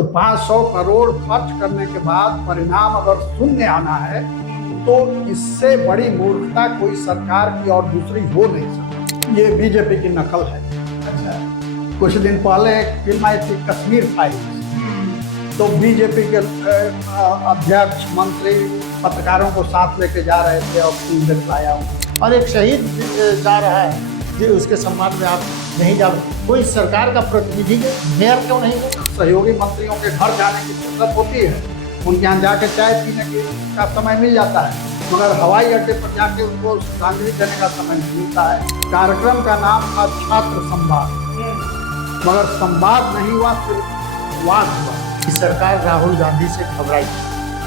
तो 500 करोड़ खर्च करने के बाद परिणाम अगर शून्य आना है तो इससे बड़ी मूर्खता कोई सरकार की और दूसरी हो नहीं सकती। ये बीजेपी की नकल है। अच्छा। कुछ दिन पहले एक फिल्म आई थी कश्मीर फाइल्स, तो बीजेपी के अध्यक्ष मंत्री पत्रकारों को साथ लेके जा रहे थे और फिल्म दिखलाया और एक शहीद जा रहा है जी, उसके सम्मान में आप नहीं जा रहे। कोई सरकार का प्रतिनिधि मेयर क्यों नहीं है? सहयोगी मंत्रियों के घर जाने की फुर्सत होती है, उनके यहाँ जाके चाय पीने का समय मिल जाता है, मगर हवाई अड्डे पर जाके उनको श्रद्धांजलि देने का समय नहीं मिलता है। कार्यक्रम का नाम था छात्र संवाद, मगर संवाद नहीं हुआ, सिर्फ वाद हुआ। कि सरकार राहुल गांधी से घबराई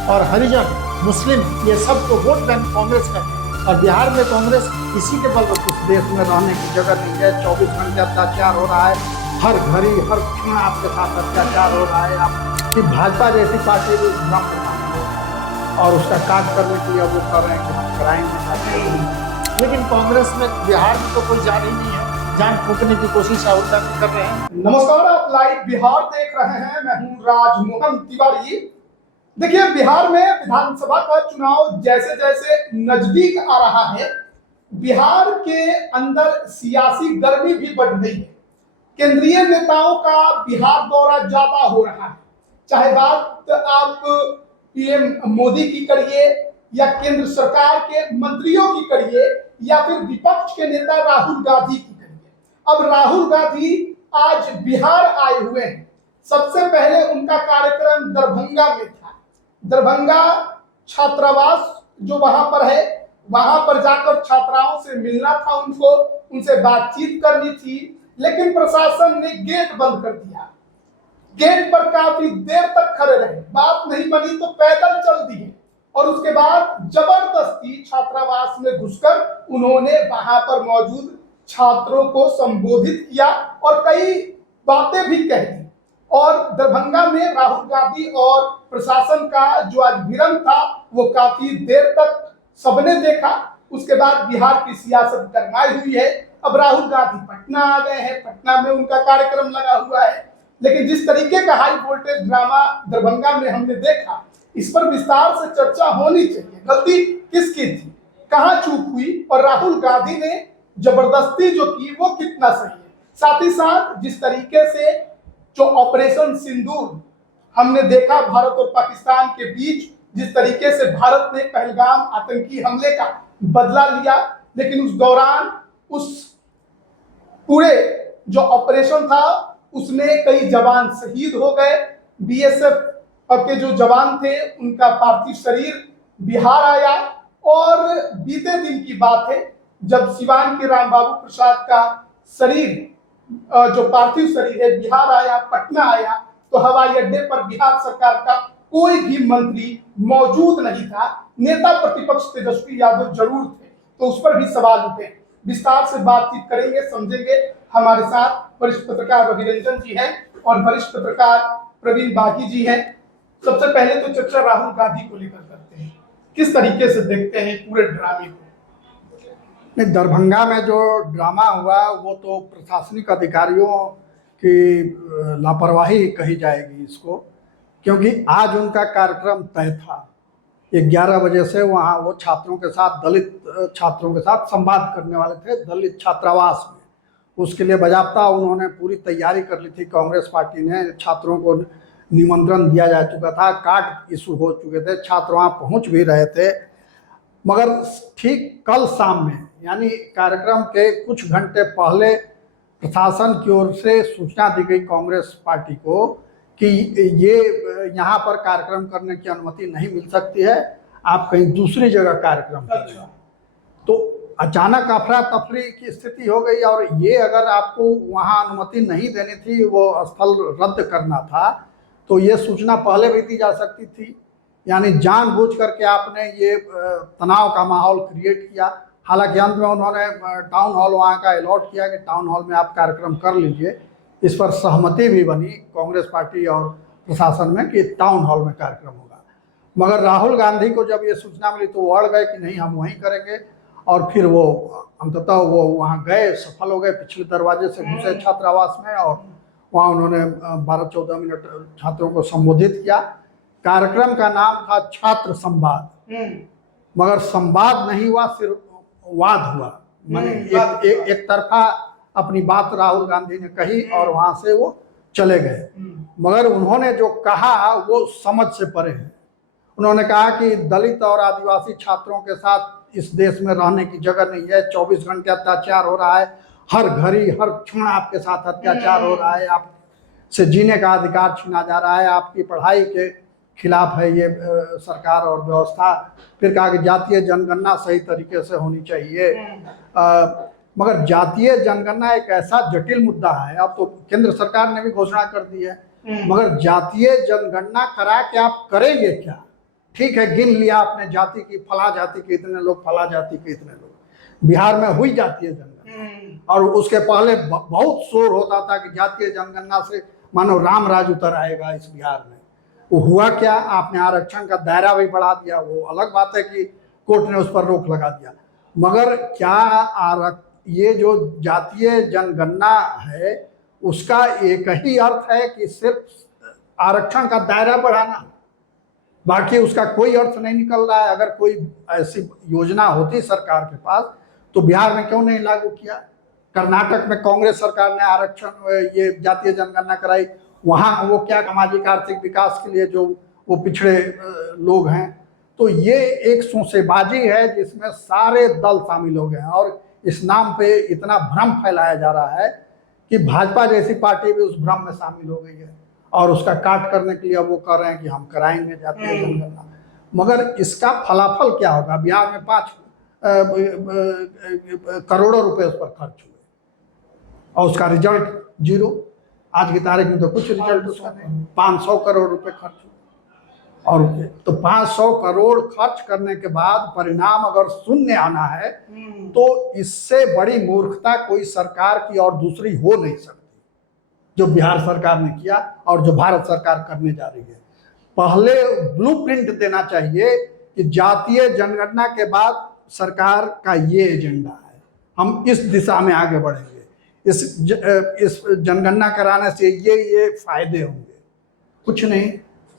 और हरिजन मुस्लिम ये सब तो वोट बैंक कांग्रेस का है। और बिहार में कांग्रेस इसी के बल पर इस देश में रहने की जगह नहीं है। 24 घंटे अत्याचार हो रहा है, हर घड़ी हर क्षण आपके साथ अत्याचार हो रहा है। आप कि भाजपा जैसी पार्टी और उसका काट करने के लिए वो कर रहे हैं कि हम कराएंगे, लेकिन कांग्रेस में बिहार में तो कोई जान ही नहीं है। जान फूकने की कोशिश राहुल गांधी कर रहे हैं। नमस्कार, आप लाइव बिहार देख रहे हैं। मैं हूं राजमोहन तिवारी। देखिए, बिहार में विधानसभा का चुनाव जैसे जैसे नजदीक आ रहा है, बिहार के अंदर सियासी गर्मी भी बढ़ रही है। केंद्रीय नेताओं का बिहार दौरा ज्यादा हो रहा है, चाहे बात आप पीएम मोदी की करिए या केंद्र सरकार के मंत्रियों की करिए या फिर विपक्ष के नेता राहुल गांधी की करिए। अब राहुल गांधी आज बिहार आए हुए हैं। सबसे पहले उनका कार्यक्रम दरभंगा में था। दरभंगा छात्रावास जो वहां पर है, वहां पर जाकर छात्राओं से मिलना था, उनसे बातचीत करनी थी, लेकिन प्रशासन ने गेट बंद कर दिया। गेट पर काफी देर तक खड़े रहे, बात नहीं बनी तो पैदल चल दिए और उसके बाद जबरदस्ती छात्रावास में घुसकर उन्होंने वहां पर मौजूद छात्रों को संबोधित किया और कई बातें भी कह दी। और दरभंगा में राहुल गांधी और प्रशासन का जो आज भिड़ंत था वो काफी देर तक सबने देखा। उसके बाद बिहार की सियासत गरमाई हुई है। अब राहुल गांधी पटना आ गए हैं, पटना में उनका कार्यक्रम लगा हुआ है, लेकिन जिस तरीके का हाई वोल्टेज ड्रामा दरभंगा में हमने देखा, इस पर विस्तार से चर्चा होनी चाहिए। गलती किसकी थी, कहां चूक हुई और राहुल गांधी ने जबरदस्ती जो की वो कितना सही है। साथ ही साथ जिस तरीके से जो ऑपरेशन सिंदूर हमने देखा भारत और पाकिस्तान के बीच, जिस तरीके से भारत ने पहलगाम आतंकी हमले का बदला लिया, लेकिन उस दौरान उस पूरे जो ऑपरेशन था उसमें कई जवान शहीद हो गए। बीएसएफ के जो जवान थे उनका पार्थिव शरीर बिहार आया और बीते दिन की बात है जब सिवान के रामबाबू प्रसाद का शरीर जो पार्थिव शरीर है बिहार आया, पटना आया, तो हवाई अड्डे पर बिहार सरकार का कोई भी मंत्री मौजूद नहीं था। नेता प्रतिपक्ष तेजस्वी यादव जरूर थे, तो उस पर भी सवाल उठे। विस्तार से बातचीत करेंगे, समझेंगे। हमारे साथ वरिष्ठ पत्रकार रविरंजन जी हैं और वरिष्ठ पत्रकार प्रवीण बागी जी हैं। सबसे पहले तो चर्चा राहुल गांधी को लेकर करते हैं, किस तरीके से देखते हैं पूरे ड्रामे को? नहीं, दरभंगा में जो ड्रामा हुआ वो तो प्रशासनिक अधिकारियों की लापरवाही कही जाएगी इसको, क्योंकि आज उनका कार्यक्रम तय था। 11 बजे से वहाँ वो छात्रों के साथ, दलित छात्रों के साथ संवाद करने वाले थे दलित छात्रावास में। उसके लिए बाज़ाब्ता उन्होंने पूरी तैयारी कर ली थी। कांग्रेस पार्टी ने छात्रों को निमंत्रण दिया जा चुका था, कार्ड इशू हो चुके थे, छात्र वहाँ पहुँच भी रहे थे। मगर ठीक कल शाम में, यानी कार्यक्रम के कुछ घंटे पहले, प्रशासन की ओर से सूचना दी गई कांग्रेस पार्टी को कि ये यहाँ पर कार्यक्रम करने की अनुमति नहीं मिल सकती है, आप कहीं दूसरी जगह कार्यक्रम करें। तो अचानक अफरा तफरी की स्थिति हो गई और ये अगर आपको वहाँ अनुमति नहीं देनी थी, वो स्थल रद्द करना था, तो ये सूचना पहले भी दी जा सकती थी। यानी जानबूझ करके आपने ये तनाव का माहौल क्रिएट किया। हालांकि अंत में उन्होंने टाउन हॉल वहाँ का अलॉट किया कि टाउन हॉल में आप कार्यक्रम कर लीजिए। इस पर सहमति भी बनी कांग्रेस पार्टी और प्रशासन में कि टाउन हॉल में कार्यक्रम होगा। मगर राहुल गांधी को जब ये सूचना मिली तो वो अड़ गए कि नहीं, हम वहीं करेंगे। और फिर वो अंततः वो वहाँ गए, सफल हो गए, पिछले दरवाजे से घुसे छात्रावास में और वहाँ उन्होंने 12-14 मिनट छात्रों को संबोधित किया। कार्यक्रम का नाम था छात्र संवाद, मगर संवाद नहीं हुआ, सिर्फ वाद हुआ। माने एक तरफा अपनी बात राहुल गांधी ने कही और वहां से वो चले गए। मगर उन्होंने जो कहा वो समझ से परे है। उन्होंने कहा कि दलित और आदिवासी छात्रों के साथ इस देश में रहने की जगह नहीं है। 24 घंटे अत्याचार हो रहा है, हर घड़ी हर क्षण आपके साथ अत्याचार हो रहा है, आपसे जीने का अधिकार छीना जा रहा है, आपकी पढ़ाई के खिलाफ है ये सरकार और व्यवस्था। फिर कहा कि जातीय जनगणना सही तरीके से होनी चाहिए। मगर जातीय जनगणना एक ऐसा जटिल मुद्दा है, अब तो केंद्र सरकार ने भी घोषणा कर दी है, मगर जातीय जनगणना करा के आप करेंगे क्या? ठीक है, गिन लिया आपने जाति की, फला जाति के इतने लोग, फला जाति के इतने लोग। बिहार में हुई जातीय जनगणना और उसके पहले बहुत शोर होता था कि जातीय जनगणना से मानो राम राज उतर आएगा इस बिहार में। वो हुआ क्या? आपने आरक्षण का दायरा भी बढ़ा दिया। वो अलग बात है कि कोर्ट ने उस पर रोक लगा दिया, मगर क्या ये जो जातीय जनगणना है उसका एक ही अर्थ है कि सिर्फ आरक्षण का दायरा बढ़ाना, बाकी उसका कोई अर्थ नहीं निकल रहा है। अगर कोई ऐसी योजना होती सरकार के पास तो बिहार में क्यों नहीं लागू किया? कर्नाटक में कांग्रेस सरकार ने आरक्षण ये जातीय जनगणना कराई, वहाँ वो क्या सामाजिक आर्थिक विकास के लिए जो वो पिछड़े लोग हैं। तो ये एक सोसेबाजी है जिसमें सारे दल शामिल हो गए हैं और इस नाम पे इतना भ्रम फैलाया जा रहा है कि भाजपा जैसी पार्टी भी उस भ्रम में शामिल हो गई है और उसका काट करने के लिए अब वो कर रहे हैं कि हम कराएंगे जातीय जनगणना। मगर इसका फलाफल क्या होगा? बिहार में 5 करोड़ों रुपए उस पर खर्च हुए और उसका रिजल्ट 0। आज की तारीख में तो कुछ रिजल्ट उसका नहीं। 500 करोड़ रुपए खर्च हुए और तो 500 करोड़ खर्च करने के बाद परिणाम अगर शून्य आना है तो इससे बड़ी मूर्खता कोई सरकार की और दूसरी हो नहीं सकती, जो बिहार सरकार ने किया और जो भारत सरकार करने जा रही है। पहले ब्लूप्रिंट देना चाहिए कि जातीय जनगणना के बाद सरकार का ये एजेंडा है, हम इस दिशा में आगे बढ़ेंगे, इस जनगणना कराने से ये फायदे होंगे। कुछ नहीं,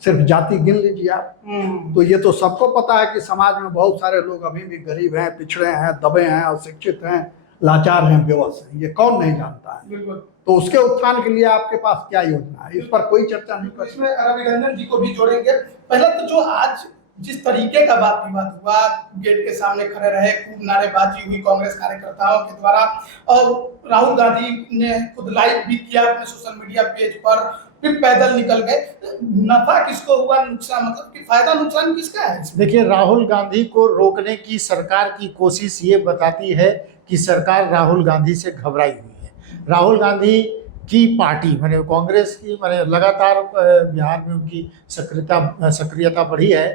सिर्फ जाति गिन लीजिए आप। तो ये तो सबको पता है कि समाज में बहुत सारे लोग अभी भी गरीब हैं, पिछड़े हैं, दबे हैं, अशिक्षित हैं, लाचार हैं, बेवस हैं। ये कौन नहीं जानता है? तो उसके उत्थान के लिए आपके पास क्या योजना है? इस पर कोई चर्चा नहीं कर। इसमें रवि रंजन जी को भी जोड़ेंगे। पहले तो जो आज जिस तरीके का वाद विवाद हुआ, गेट के सामने खड़े रहे, खूब नारेबाजी हुई कांग्रेस कार्यकर्ताओं के द्वारा और राहुल गांधी ने खुद लाइव भी किया अपने सोशल मीडिया पेज पर, फिर पैदल निकल गए। नफा किसको हुआ, नुकसान मतलब कि फायदा नुकसान किसका है? देखिए, राहुल गांधी को रोकने की सरकार की कोशिश ये बताती है कि सरकार राहुल गांधी से घबराई हुई है। राहुल गांधी की पार्टी माने कांग्रेस की माने लगातार बिहार में उनकी सक्रियता बढ़ी है।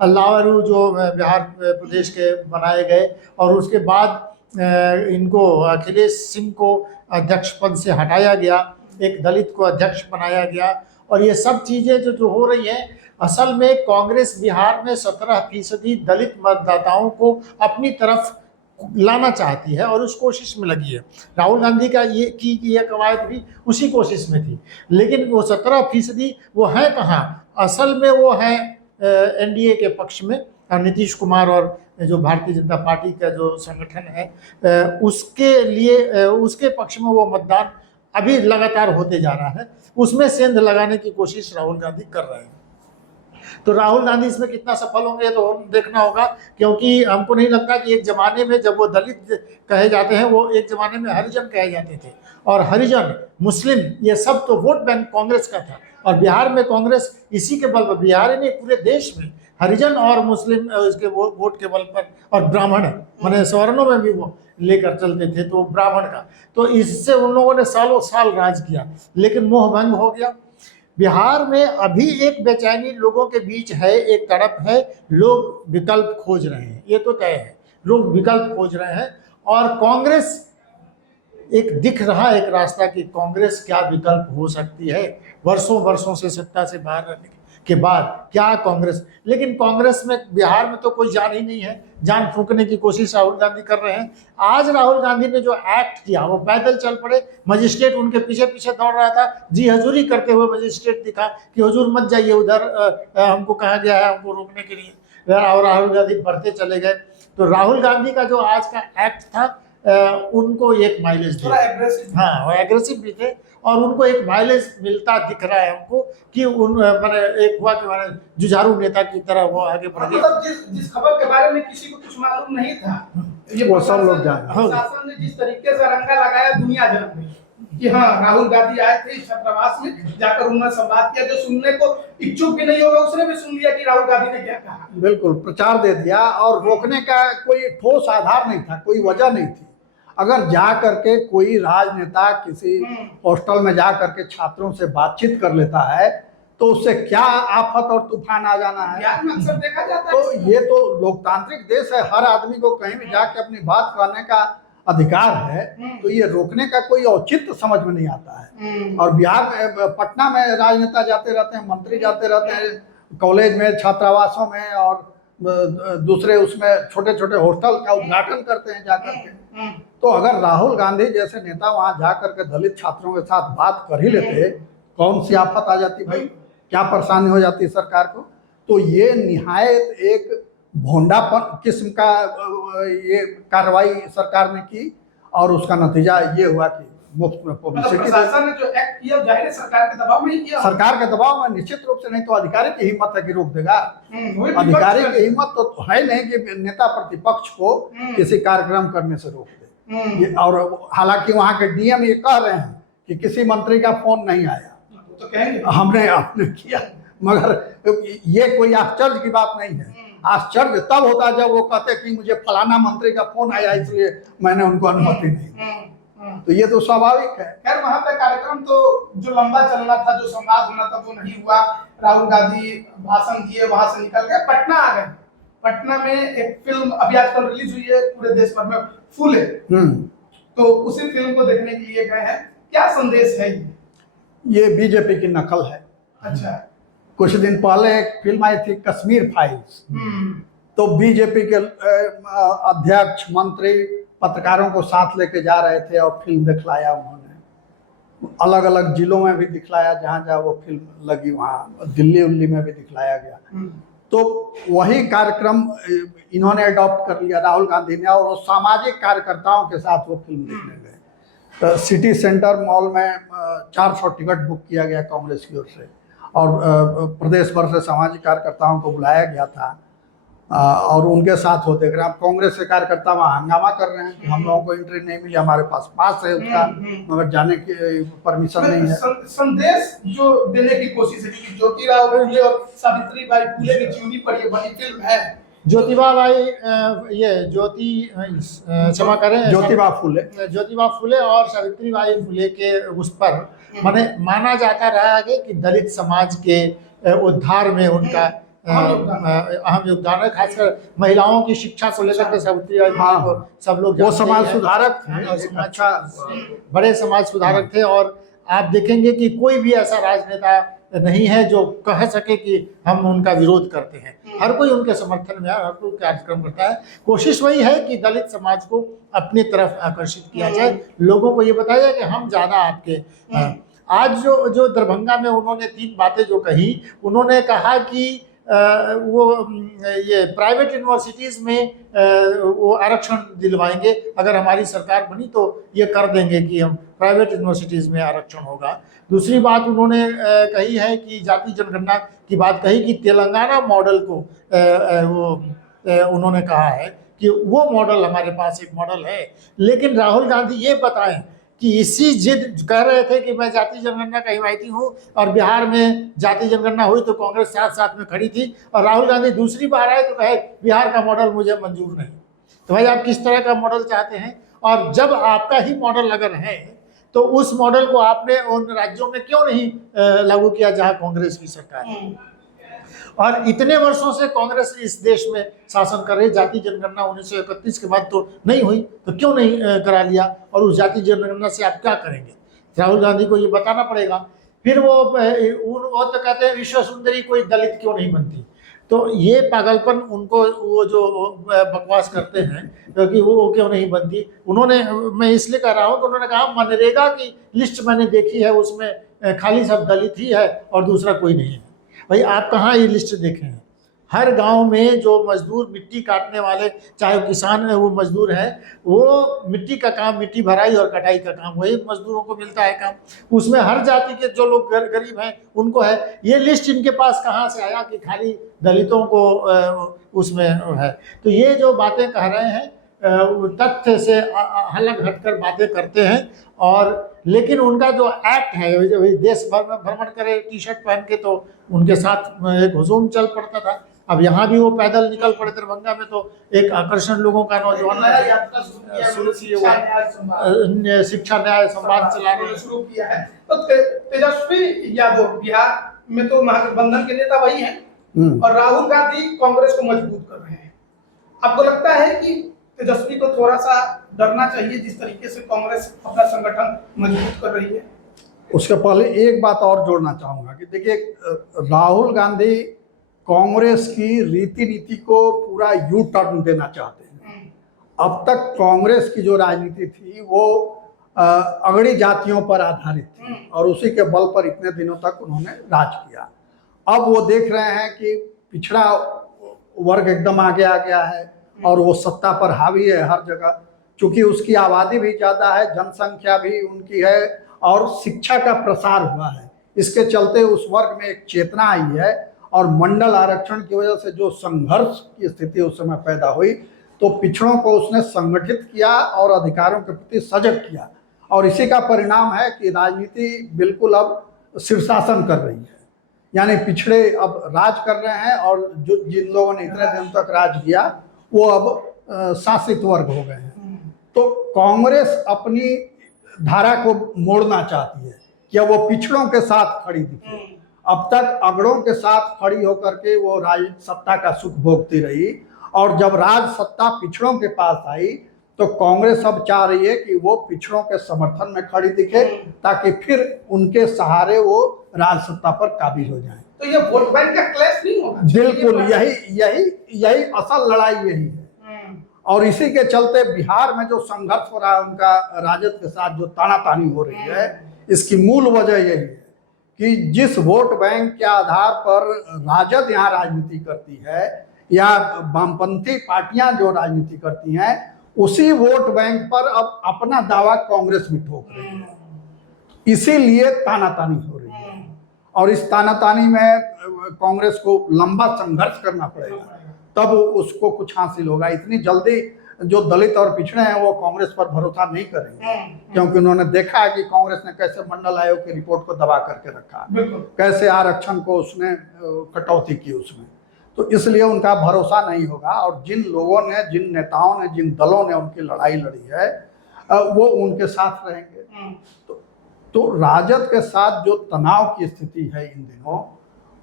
अल्लावरू जो बिहार प्रदेश के बनाए गए और उसके बाद इनको अखिलेश सिंह को अध्यक्ष पद से हटाया गया, एक दलित को अध्यक्ष बनाया गया और ये सब चीज़ें जो हो रही हैं, असल में कांग्रेस बिहार में 17% दलित मतदाताओं को अपनी तरफ लाना चाहती है और उस कोशिश में लगी है। राहुल गांधी का ये कवायद भी उसी कोशिश में थी, लेकिन वो 17% वो है कहाँ? असल में वो है एनडीए के पक्ष में। नीतीश कुमार और जो भारतीय जनता पार्टी का जो संगठन है उसके लिए उसके पक्ष में वो मतदान अभी लगातार होते जा रहा है। उसमें सेंध लगाने की कोशिश राहुल गांधी कर रहे हैं। तो राहुल गांधी इसमें कितना सफल होंगे तो देखना होगा, क्योंकि हमको नहीं लगता कि एक ज़माने में जब वो दलित कहे जाते हैं, वो एक ज़माने में हरिजन कहे जाते थे और हरिजन मुस्लिम ये सब तो वोट बैंक कांग्रेस का था और बिहार में कांग्रेस इसी के बल पर, बिहार ही नहीं पूरे देश में हरिजन और मुस्लिम इसके वोट के बल पर और ब्राह्मण माने सवर्णों में भी वो लेकर चलते थे, तो ब्राह्मण का, तो इससे उन लोगों ने सालों साल राज किया, लेकिन मोह भंग हो गया। बिहार में अभी एक बेचैनी लोगों के बीच है, एक तड़प है, लोग विकल्प खोज रहे हैं, ये तो तय है, लोग विकल्प खोज रहे हैं और कांग्रेस एक दिख रहा एक रास्ता कि कांग्रेस क्या विकल्प हो सकती है वर्षों वर्षों से सत्ता से बाहर रहने की। के बाद क्या कांग्रेस, लेकिन कांग्रेस में बिहार में तो कोई जान ही नहीं है, जान फूंकने की कोशिश राहुल गांधी कर रहे हैं। आज राहुल गांधी ने जो एक्ट किया वो पैदल चल पड़े, मजिस्ट्रेट उनके पीछे पीछे दौड़ रहा था, जी हजूरी करते हुए मजिस्ट्रेट दिखा कि हुजूर मत जाइए उधर, हमको कहा गया है हमको रोकने के लिए, और राहुल गांधी बढ़ते चले गए। तो राहुल गांधी का जो आज का एक्ट था उनको एक माइलेज थोड़ा दिया, एग्रेसिव। हाँ वो एग्रेसिव भी थे और उनको एक माइलेज मिलता दिख रहा है हमको कि उन मैंने एक हुआ कि मैंने जुझारू नेता की तरह वो आगे बढ़ गए। मतलब जिस खबर के बारे में किसी को कुछ मालूम नहीं था, ये वो सब लोग जान गए। प्रशासन ने जिस तरीके से रंगा लगाया, दुनिया जान गई कि हाँ राहुल गांधी आए थे इस छात्रावास में, जाकर उन्होंने संवाद किया। जो सुनने को इच्छुक भी नहीं होगा उसने भी सुन लिया कि राहुल गांधी ने क्या कहा। बिल्कुल प्रचार दे दिया और रोकने का कोई ठोस आधार नहीं था, कोई वजह नहीं थी। अगर जा करके कोई राजनेता किसी हॉस्टल में जा करके छात्रों से बातचीत कर लेता है तो उससे क्या आफत और तूफान आ जाना है। बिहार में अक्सर देखा जाता तो है। ये तो लोकतांत्रिक देश है, हर आदमी को कहीं भी जाके अपनी बात कहने का अधिकार है, तो ये रोकने का कोई औचित्य समझ में नहीं आता है। और बिहार में पटना में राजनेता जाते रहते हैं, मंत्री जाते रहते हैं कॉलेज में, छात्रावासों में और दूसरे उसमें छोटे छोटे हॉस्टल का उद्घाटन करते हैं जाकर के। तो अगर राहुल गांधी जैसे नेता वहां जाकर के दलित छात्रों के साथ बात कर ही लेते, कौन सी आफत आ जाती भाई, क्या परेशानी हो जाती सरकार को। तो ये निहायत एक भोंडापन किस्म का ये कार्रवाई सरकार ने की और उसका नतीजा ये हुआ कि मुफ्त में मतलब पब्लिसिटी। प्रशासन ने जो एक्ट किया जाहिर है सरकार के दबाव में ही किया। सरकार के दबाव में निश्चित रूप से, नहीं तो अधिकारी की हिम्मत है कि रोक देगा। वही अधिकारी विपक्ष की हिम्मत तो है नहीं कि नेता प्रतिपक्ष को किसी कार्यक्रम करने से रोक दे। ये और हालांकि वहां के डीएम ये कह रहे हैं कि किसी मंत्री का फोन नहीं आया, तो कहेंगे हमने आपने किया, मगर ये कोई आश्चर्य की बात नहीं है। आश्चर्य तब होता जब वो कहते कि मुझे फलाना मंत्री का फोन आया इसलिए मैंने उनको अनुमति नहीं दी। तो ये तो स्वाभाविक है। खैर वहां पे कार्यक्रम तो जो लंबा चलना था, जो संवाद होना था वो नहीं हुआ। राहुल गांधी भाषण दिए, वहां से निकल गए, पटना आ गए। पटना में एक फिल्म अभी आजकल रिलीज हुई है पूरे देश भर में, फूले, तो उसी फिल्म को देखने के लिए गए हैं। क्या संदेश है ये बीजेपी की नकल है। अच्छा। कुछ दिन पहले एक फिल्म आई थी कश्मीर फाइल्स, तो बीजेपी के अध्यक्ष मंत्री पत्रकारों को साथ लेके जा रहे थे और फिल्म दिखलाया उन्होंने। अलग अलग जिलों में भी दिखलाया, जहाँ जहाँ वो फिल्म लगी वहाँ दिल्ली उल्ली में भी दिखलाया गया। तो वही कार्यक्रम इन्होंने अडॉप्ट कर लिया राहुल गांधी ने, और वो सामाजिक कार्यकर्ताओं के साथ वो फिल्म देखने गए। तो सिटी सेंटर मॉल में 400 टिकट बुक किया गया कांग्रेस की ओर से, और प्रदेश भर से सामाजिक कार्यकर्ताओं को बुलाया गया था और उनके साथ वो देख रहे हैं। अब कांग्रेस के कार्यकर्ता वहाँ हंगामा कर रहे हैं कि हम लोगों को एंट्री नहीं मिली, हमारे पास है उसका, मगर जाने की परमिशन नहीं है। संदेश जो देने की कोशिश है कि ज्योतिराव फूले और सावित्रीबाई फूले की जीवनी पर ये बनी फिल्म है। ज्योतिबा बाई, ये ज्योति क्षमा करें, ज्योतिबा फूले, ज्योतिबा फूले और सावित्रीबाई फूले के उस पर माने माना जाता रहा है कि दलित समाज के उद्धार में उनका अहम योगदान है। खासकर महिलाओं की शिक्षा को लेकर के सावित्रीबाई फूले को सब लोग वो समाज सुधारक थे, अच्छा बड़े समाज सुधारक थे। और आप देखेंगे कि कोई भी ऐसा राजनेता नहीं है जो कह सके कि हम उनका विरोध करते हैं। हर कोई उनके समर्थन में है, हर कोई कार्यक्रम करता है। कोशिश वही है कि दलित समाज को अपनी तरफ आकर्षित किया जाए, लोगों को ये बताया जाए कि हम ज़्यादा आपके। आज जो दरभंगा में उन्होंने 3 बातें जो कही, उन्होंने कहा कि वो ये प्राइवेट यूनिवर्सिटीज़ में वो आरक्षण दिलवाएंगे, अगर हमारी सरकार बनी तो ये कर देंगे कि हम प्राइवेट यूनिवर्सिटीज़ में आरक्षण होगा। दूसरी बात उन्होंने कही है कि जाति जनगणना की बात कही कि तेलंगाना मॉडल को उन्होंने कहा है कि वो मॉडल हमारे पास एक मॉडल है। लेकिन राहुल गांधी ये बताएं कि इसी जिद कह रहे थे कि मैं जाति जनगणना का हिमायती हूँ, और बिहार में जाति जनगणना हुई तो कांग्रेस साथ साथ में खड़ी थी, और राहुल गांधी दूसरी बार आए तो कहे बिहार का मॉडल मुझे मंजूर नहीं। तो भाई आप किस तरह का मॉडल चाहते हैं? और जब आपका ही मॉडल अगर है तो उस मॉडल को आपने उन राज्यों में क्यों नहीं लागू किया जहाँ कांग्रेस की सरकार है? और इतने वर्षों से कांग्रेस इस देश में शासन कर रही, जाति जनगणना 1931 के बाद तो नहीं हुई, तो क्यों नहीं करा लिया? और उस जाति जनगणना से आप क्या करेंगे? राहुल गांधी को ये बताना पड़ेगा। फिर वो तो कहते हैं विश्व सुंदरी कोई दलित क्यों नहीं बनती। तो ये पागलपन उनको, वो जो बकवास करते हैं क्योंकि वो क्यों नहीं बनती, उन्होंने, मैं इसलिए कह रहा हूँ कि उन्होंने कहा मनरेगा की लिस्ट मैंने देखी है, उसमें खाली सब दलित ही है और दूसरा कोई नहीं है। भाई आप कहाँ ये लिस्ट देखे हैं? हर गांव में जो मजदूर मिट्टी काटने वाले, चाहे वो किसान है वो मजदूर है, वो मिट्टी का काम, मिट्टी भराई और कटाई का काम, वही मजदूरों को मिलता है काम। उसमें हर जाति के जो लोग गरीब हैं उनको है। ये लिस्ट इनके पास कहाँ से आया कि खाली दलितों को उसमें है? तो ये जो बातें कह रहे हैं तथ्य से अलग हटकर बातें करते हैं। और लेकिन उनका जो एक्ट है, देश भर में भ्रमण करे टी शर्ट पहन के, तो उनके साथ एक हुजूम चल पड़ता था। अब यहाँ भी वो पैदल निकल पड़े दरभंगा में, तो एक आकर्षण लोगों का नौजवान शुरू किया हुआ शिक्षा न्याय संवाद चला रहे हैं, शुरू किया है। तो तेजस्वी यादव बिहार में तो महागठबंधन के नेता वही हैं और राहुल गांधी कांग्रेस को मजबूत कर रहे हैं। आपको लगता है कि तेजस्वी को थोड़ा सा डरना चाहिए जिस तरीके से कांग्रेस अपना संगठन मजबूत कर रही है? उसके पहले एक बात और जोड़ना चाहूँगा कि देखिए, राहुल गांधी कांग्रेस की रीति नीति को पूरा यू टर्न देना चाहते हैं। अब तक कांग्रेस की जो राजनीति थी वो अगड़ी जातियों पर आधारित थी और उसी के बल पर इतने दिनों तक उन्होंने राज किया। अब वो देख रहे हैं कि पिछड़ा वर्ग एकदम आगे आ गया है और वो सत्ता पर हावी है हर जगह, चूंकि उसकी आबादी भी ज़्यादा है, जनसंख्या भी उनकी है और शिक्षा का प्रसार हुआ है। इसके चलते उस वर्ग में एक चेतना आई है और मंडल आरक्षण की वजह से जो संघर्ष की स्थिति उस समय पैदा हुई, तो पिछड़ों को उसने संगठित किया और अधिकारों के प्रति सजग किया। और इसी का परिणाम है कि राजनीति बिल्कुल अब शीर्षासन कर रही है, यानी पिछड़े अब राज कर रहे हैं और जो जिन लोगों ने इतने दिन तक राज किया वो अब शासित वर्ग हो गए हैं। तो कांग्रेस अपनी धारा को मोड़ना चाहती है कि अब वो पिछड़ों के साथ खड़ी दिखे। अब तक अगड़ों के साथ खड़ी होकर के वो राज सत्ता का सुख भोगती रही और जब राज सत्ता पिछड़ों के पास आई तो कांग्रेस अब चाह रही है कि वो पिछड़ों के समर्थन में खड़ी दिखे ताकि फिर उनके सहारे वो राज सत्ता पर काबिज हो जाए। तो ये वोट बैंक का क्लैश नहीं होगा? बिल्कुल, यही असल लड़ाई यही है। और इसी के चलते बिहार में जो संघर्ष हो रहा है उनका राजद के साथ, जो तानातानी हो रही है, इसकी मूल वजह यही है कि जिस वोट बैंक के आधार पर राजद यहाँ राजनीति करती है या वामपंथी पार्टियां जो राजनीति करती हैं, उसी वोट बैंक पर अब अपना दावा कांग्रेस भी ठोक रही है। इसीलिए तानातानी हो रही है और इस तानातानी में कांग्रेस को लंबा संघर्ष करना पड़ेगा, तब उसको कुछ हासिल होगा। इतनी जल्दी जो दलित और पिछड़े हैं वो कांग्रेस पर भरोसा नहीं करेंगे, क्योंकि उन्होंने देखा है कि कांग्रेस ने कैसे मंडल आयोग की रिपोर्ट को दबा करके रखा, कैसे आरक्षण को उसने कटौती की उसमें। तो इसलिए उनका भरोसा नहीं होगा और जिन लोगों ने, जिन नेताओं ने, जिन दलों ने उनकी लड़ाई लड़ी है वो उनके साथ रहेंगे। तो राजद के साथ जो तनाव की स्थिति है इन दिनों,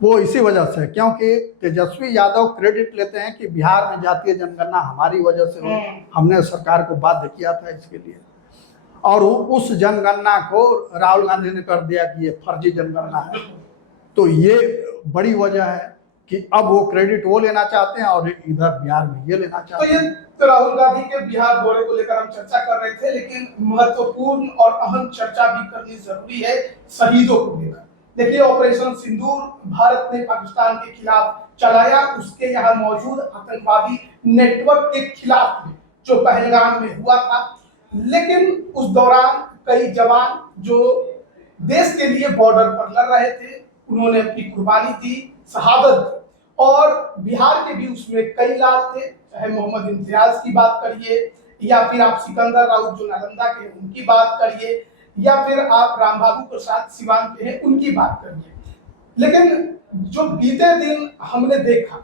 वो इसी वजह से, क्योंकि तेजस्वी यादव क्रेडिट लेते हैं कि बिहार में जातीय जनगणना हमारी वजह से हुई, हमने सरकार को बाध्य किया था इसके लिए, और उस जनगणना को राहुल गांधी ने कर दिया कि ये फर्जी जनगणना है। तो ये बड़ी वजह है कि अब वो क्रेडिट वो लेना चाहते हैं और इधर बिहार में ये लेना चाहते हैं। तो राहुल गांधी के बिहार दौरे को लेकर हम चर्चा कर रहे थे, लेकिन महत्वपूर्ण और अहम चर्चा भी करनी जरूरी है शहीदों को लेकर। देखिए, ऑपरेशन सिंदूर भारत ने पाकिस्तान के खिलाफ चलाया, उसके यहाँ मौजूद आतंकवादी नेटवर्क के खिलाफ जो पहलगाम में हुआ था, लेकिन उस दौरान कई जवान जो देश के लिए बॉर्डर पर लड़ रहे थे, उन्होंने अपनी कुर्बानी दी, शहादत। और बिहार के भी उसमें कई लाख थे, चाहे मोहम्मद इम्तियाज की बात करिए या फिर आप सिकंदर राउत जो नालंदा के उनकी बात करिए या फिर आप रामबाबू प्रसाद सिवान के हैं उनकी बात करिए। लेकिन जो बीते दिन हमने देखा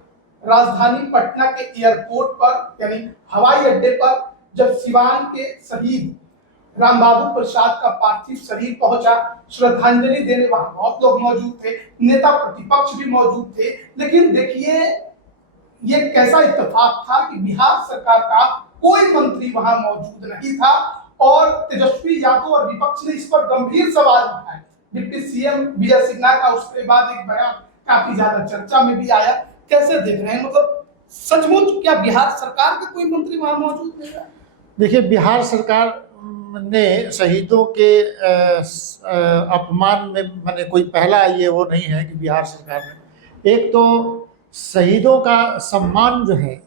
राजधानी पटना के एयरपोर्ट पर, यानी हवाई अड्डे पर, जब सिवान के शहीद रामबाबू प्रसाद का पार्थिव शरीर पहुंचा, श्रद्धांजलि देने वहां बहुत लोग मौजूद थे, नेता प्रतिपक्ष भी मौजूद थे। लेकिन देखिए, ये कैसा इत्तेफाक था कि बिहार सरकार का कोई मंत्री वहां मौजूद नहीं था और तेजस्वी यादव और विपक्ष ने इस पर गंभीर सवाल उठाए। डिप्टी सीएम विजय सिन्हा का उसके बाद एक बयान काफी ज्यादा चर्चा में भी आया, कैसे देख रहे हैं? मतलब सचमुच क्या बिहार सरकार का कोई मंत्री वहां मौजूद नहीं है? देखिए, बिहार सरकार ने शहीदों के अपमान में मैंने कोई पहला ये वो नहीं है कि बिहार सरकार ने, एक तो शहीदों का सम्मान जो है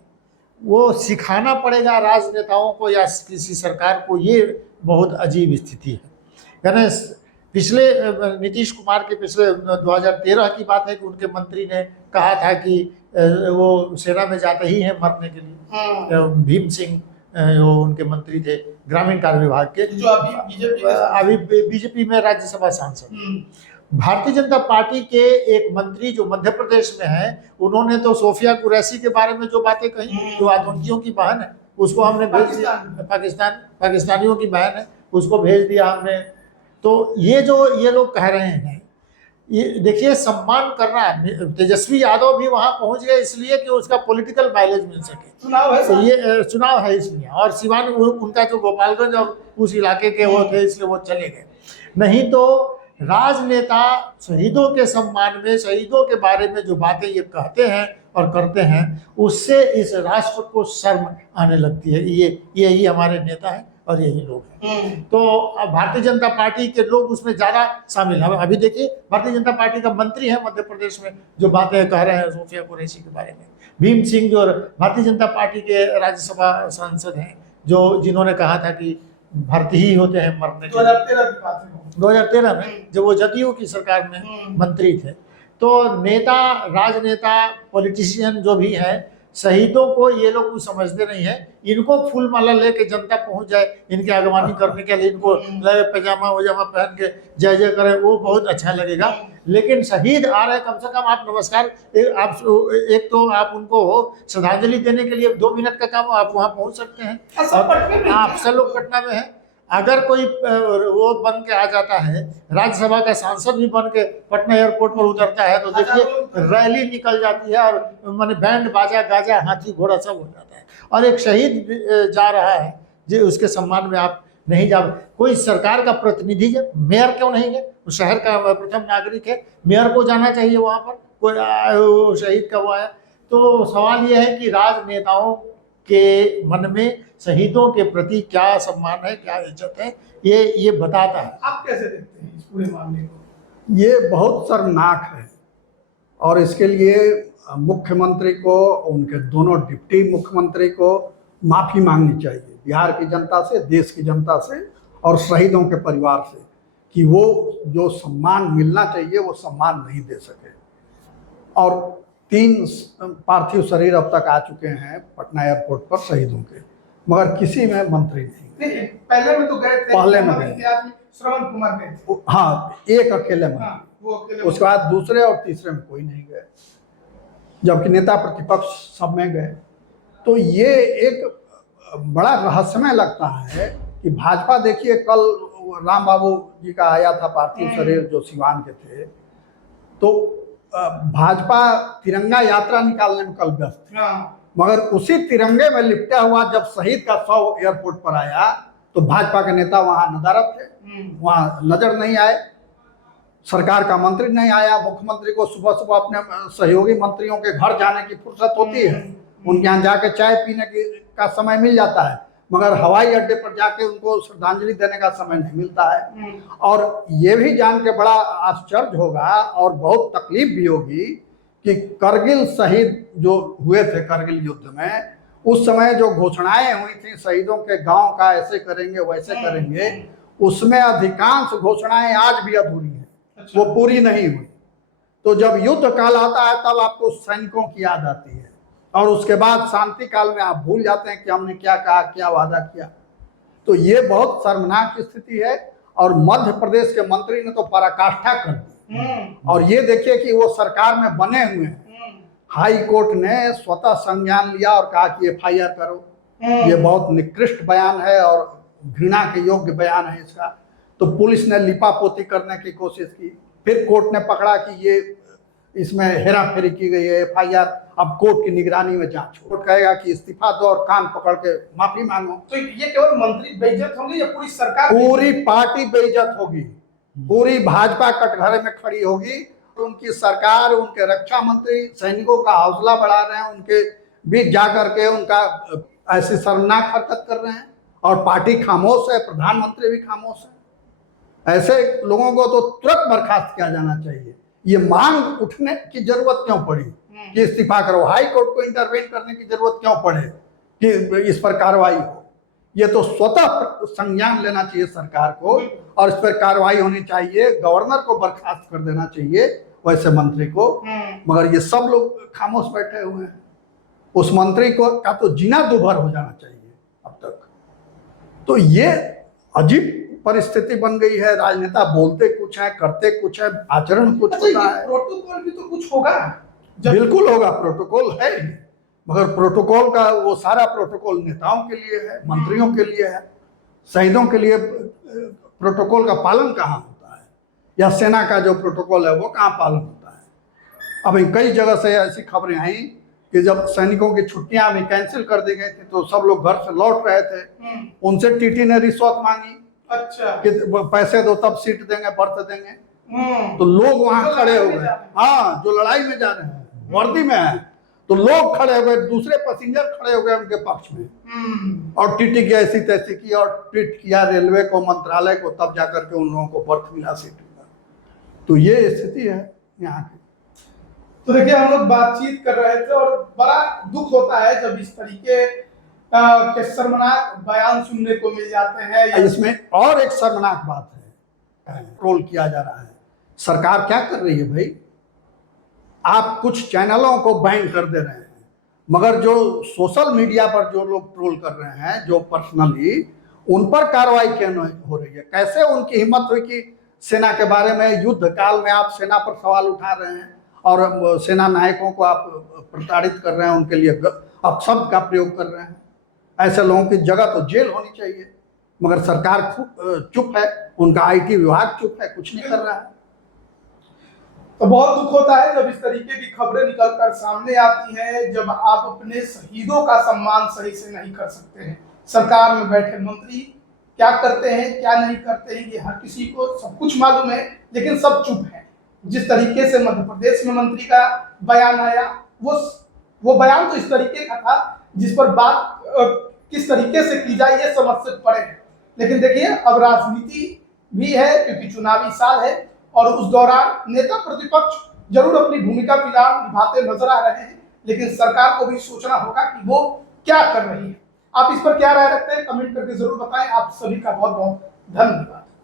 वो सिखाना पड़ेगा राजनेताओं को या किसी सरकार को, ये बहुत अजीब स्थिति है। यानी पिछले नीतीश कुमार के पिछले 2013 की बात है कि उनके मंत्री ने कहा था कि वो सेना में जाते ही हैं मरने के लिए। भीम सिंह जो उनके मंत्री थे ग्रामीण कार्य विभाग के, जो अभी बीजेपी में राज्यसभा सांसद। भारतीय जनता पार्टी के एक मंत्री जो मध्य प्रदेश में है, उन्होंने तो सोफिया कुरैशी के बारे में जो बातें कही, जो आतंकियों की बहन है, उसको हमने भेज दिया, पाकिस्तानियों की बहन है, उसको भेज दिया हमने। तो ये लोग कह रहे हैं, ये देखिए सम्मान करना। तेजस्वी यादव भी वहां पहुंच गए इसलिए कि उसका पॉलिटिकल माइलेज मिल सके, चुनाव है, तो ये चुनाव है इसलिए, और सिवान उनका जो गोपालगंज और उस इलाके के वो थे इसलिए वो चले गए। नहीं तो राजनेता शहीदों के सम्मान में, शहीदों के बारे में जो बातें ये कहते हैं और करते हैं, उससे इस राष्ट्र को शर्म आने लगती है। यही हमारे नेता हैं और यही लोग हैं। तो अब भारतीय जनता पार्टी के लोग उसमें ज़्यादा शामिल हैं। अभी देखिए, भारतीय जनता पार्टी का मंत्री है मध्य प्रदेश में जो बातें कह रहे हैं सोफिया कुरैशी के बारे में। भीम सिंह जो भारतीय जनता पार्टी के राज्यसभा सांसद हैं, जिन्होंने कहा था कि भर्ती ही होते हैं मरने के। 2013 में जब वो जदयू की सरकार में मंत्री थे। तो नेता, राजनेता, पॉलिटिशियन जो भी है, शहीदों को ये लोग कुछ समझते नहीं है। इनको फूल माला लेके जनता पहुंच जाए, इनकी अगवानी करने के लिए इनको पैजामा वजामा पहन के जय जय करें, वो बहुत अच्छा लगेगा। लेकिन शहीद आ रहे, कम से कम आप नमस्कार, एक तो आप उनको श्रद्धांजलि देने के लिए 2 मिनट का काम, आप वहाँ पहुँच सकते हैं। आप सब लोग पटना में हैं। अगर कोई वो बन के आ जाता है, राज्यसभा का सांसद भी बन के पटना एयरपोर्ट पर उतरता है, तो देखिए रैली निकल जाती है और माने बैंड बाजा गाजा हाथी घोड़ा सब हो जाता है। और एक शहीद जा रहा है जो उसके सम्मान में आप नहीं जा, कोई सरकार का प्रतिनिधि, मेयर क्यों नहीं है, शहर का प्रथम नागरिक है, मेयर को जाना चाहिए वहाँ पर, कोई शहीद का वो आया। तो सवाल ये है कि राजनेताओं के मन में शहीदों के प्रति क्या सम्मान है, क्या इज्जत है, ये बताता है। आप कैसे देखते हैं इस पूरे मामले को? ये बहुत शर्मनाक है और इसके लिए मुख्यमंत्री को, उनके दोनों डिप्टी मुख्यमंत्री को माफ़ी मांगनी चाहिए बिहार की जनता से, देश की जनता से और शहीदों के परिवार से, कि वो जो सम्मान मिलना चाहिए वो सम्मान नहीं दे सके। और 3 पार्थिव शरीर अब तक आ चुके हैं पटना एयरपोर्ट पर शहीदों के, मगर किसी में मंत्री नहीं। पहले में तो गए थे, पहले में गए, श्रवण कुमार गए थे। हाँ, एक अकेले में। वो अकेले, उसके बाद दूसरे और तीसरे में कोई नहीं गए, जबकि नेता प्रतिपक्ष सब में गए। तो ये एक बड़ा रहस्यमय लगता है कि भाजपा, देखिए कल राम बाबू जी का आया था पार्थिव शरीर जो सिवान के थे, तो भाजपा तिरंगा यात्रा निकालने में कल व्यस्त थी, मगर उसी तिरंगे में लिपटा हुआ जब शहीद का शव एयरपोर्ट पर आया तो भाजपा के नेता वहां नदारद थे, वहां नजर नहीं आए। सरकार का मंत्री नहीं आया। मुख्यमंत्री को सुबह सुबह अपने सहयोगी मंत्रियों के घर जाने की फुर्सत होती है, उनके यहाँ जाके चाय पीने का समय मिल जाता है, मगर हवाई अड्डे पर जाके उनको श्रद्धांजलि देने का समय नहीं मिलता है। और ये भी जान के बड़ा आश्चर्य होगा और बहुत तकलीफ भी होगी कि करगिल शहीद जो हुए थे करगिल युद्ध में, उस समय जो घोषणाएं हुई थी शहीदों के गांव का ऐसे करेंगे वैसे करेंगे, उसमें अधिकांश घोषणाएं आज भी अधूरी हैं, वो पूरी नहीं हुई। तो जब युद्ध काल आता है तब आपको सैनिकों की याद आती है और उसके बाद शांति काल में आप भूल जाते हैं कि हमने क्या कहा, क्या वादा किया। तो ये बहुत शर्मनाक स्थिति है और मध्य प्रदेश के मंत्री ने तो पराकाष्ठा कर दी। और ये देखिए कि वो सरकार में बने हुए हैं, हाई कोर्ट ने स्वतः संज्ञान लिया और कहा कि FIR करो। ये बहुत निकृष्ट बयान है और घृणा के योग्य बयान है इसका। तो पुलिस ने लिपापोती करने की कोशिश की, फिर कोर्ट ने पकड़ा कि ये इसमें हेरा फेरी की गई है, FIR अब कोर्ट की निगरानी में जांच। कोर्ट कहेगा कि इस्तीफा दो और कान पकड़ के माफी मांगो। तो ये केवल मंत्री बेइज्जत होंगे या पूरी सरकार? पूरी पार्टी बेइज्जत होगी। पूरी भाजपा कटघरे में खड़ी होगी। उनकी सरकार, उनके रक्षा मंत्री सैनिकों का हौसला बढ़ा रहे हैं, उनके बीच जा करके उनका ऐसी शर्मनाक हरकत कर रहे हैं और पार्टी खामोश है, प्रधानमंत्री भी खामोश है। ऐसे लोगों को तो तुरंत बर्खास्त किया जाना चाहिए। ये मांग उठने की जरूरत क्यों पड़ी कि इस्तीफा करो? हाई कोर्ट को इंटरवेन करने की जरूरत क्यों पड़े कि इस पर कार्रवाई हो? ये तो स्वतः संज्ञान लेना चाहिए सरकार को और इस पर कार्रवाई होनी चाहिए। गवर्नर को बर्खास्त कर देना चाहिए, वैसे मंत्री को। मगर ये सब लोग खामोश बैठे हुए हैं। उस मंत्री को का तो जीना दुभर हो जाना चाहिए अब तक। तो ये अजीब परिस्थिति बन गई है। राजनेता बोलते कुछ है, करते कुछ है, आचरण कुछ होता है। प्रोटोकॉल भी तो कुछ होगा। बिल्कुल होगा, प्रोटोकॉल है ही। मगर प्रोटोकॉल का वो सारा प्रोटोकॉल नेताओं के लिए है, मंत्रियों के लिए है, शहीदों के लिए प्रोटोकॉल का पालन कहाँ होता है? या सेना का जो प्रोटोकॉल है वो कहाँ पालन होता है? अभी कई जगह से ऐसी खबरें आई कि जब सैनिकों की छुट्टियां भी कैंसिल कर दी गई थी तो सब लोग घर से लौट रहे थे, उनसे टीटी ने रिश्वत मांगी। अच्छा, कि पैसे दो तब सीट देंगे, बर्थ देंगे। तो लोग वहां खड़े हो गए। हाँ, जो लड़ाई में जा रहे हैं, वर्दी में है, तो लोग खड़े हो गए, दूसरे पैसेंजर खड़े हो गए उनके पक्ष में और टीटी की ऐसी तैसी की और ट्वीट किया रेलवे को, मंत्रालय को, तब जाकर के उन लोगों को बर्थ मिला, सीट मिला। तो ये स्थिति है यहाँ की। तो देखिए, हम लोग बातचीत कर रहे थे और बड़ा दुख होता है जब इस तरीके के शर्मनाक बयान सुनने को मिल जाते हैं। इसमें और एक शर्मनाक बात है, ट्रोल किया जा रहा है। सरकार क्या कर रही है भाई? आप कुछ चैनलों को बैन कर दे रहे हैं, मगर जो सोशल मीडिया पर जो लोग ट्रोल कर रहे हैं, जो पर्सनली, उन पर कार्रवाई क्यों नहीं हो रही है? कैसे उनकी हिम्मत हुई कि सेना के बारे में, युद्ध काल में आप सेना पर सवाल उठा रहे हैं और सेना नायकों को आप प्रताड़ित कर रहे हैं, उनके लिए अपशब्द का प्रयोग कर रहे हैं? ऐसे लोगों की जगह तो जेल होनी चाहिए, मगर सरकार चुप है, उनका आईटी विभाग चुप है, कुछ नहीं कर रहा है। तो बहुत दुख होता है जब इस तरीके की खबरें निकलकर सामने आती हैं, जब आप अपने शहीदों का सम्मान सही से नहीं कर सकते हैं। सरकार में बैठे मंत्री क्या करते हैं, क्या नहीं करते हैं, ये हर किसी को सब कुछ मालूम है, लेकिन सब चुप है। जिस तरीके से मध्य प्रदेश में मंत्री का बयान आया, वो बयान तो इस तरीके का था जिस पर बात किस तरीके से की जाए ये समझ से परे है। लेकिन देखिए, अब राजनीति भी है क्योंकि चुनावी साल है और उस दौरान नेता प्रतिपक्ष जरूर अपनी भूमिका फिलहाल निभाते नजर आ रहे हैं, लेकिन सरकार को भी सोचना होगा कि वो क्या कर रही है। आप इस पर क्या राय रखते हैं, कमेंट करके जरूर बताएं। आप सभी का बहुत बहुत धन्यवाद।